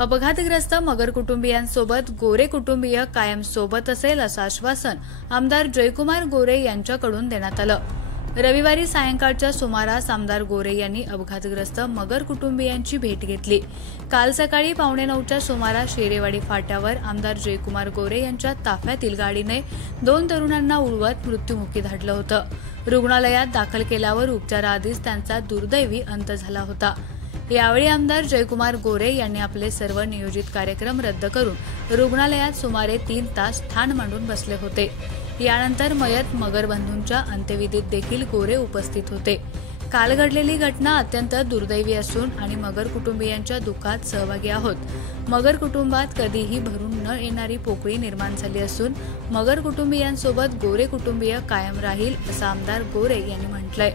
अपघातग्रस्त मगर कुटुंबियांसोबत गोरे कुटुंबीय कायम सोबत असेल असं आश्वासन आमदार जयकुमार गोरे यांच्याकडून देण्यात आलं। रविवारी सायंकाळच्या सुमारास आमदार गोरे यांनी अपघातग्रस्त मगर कुटुंबियांची भेट घेतली। काल सकाळी 8:45च्या सुमारास शेरेवाडी फाट्यावर आमदार जयकुमार गोरे यांच्या ताफ्यातील गाडीने 2 तरुणांना उडवत मृत्युमुखी धाडलं होतं। रुग्णालयात दाखल केल्यावर उपचाराआधीच त्यांचा दुर्दैवी अंत झाला होता। यावेळी आमदार जयकुमार गोरे यांनी आपले सर्व नियोजित कार्यक्रम रद्द करून रुग्णालयात सुमारे 3 तास ठाण मांडून बसले होते। यानंतर मयत मगर बंधूंच्या अंत्यविधीत देखील गोरे उपस्थित होते। काल घडलेली घटना अत्यंत दुर्दैवी असून आणि मगर कुटुंबियांच्या दुःखात सहभागी आहोत। मगर कुटुंबात कधीही भरून न येणारी पोकळी निर्माण झाली असून मगर कुटुंबियांसोबत गोरे कुटुंबीय कायम राहील असं आमदार गोरे यांनी म्हटलंय।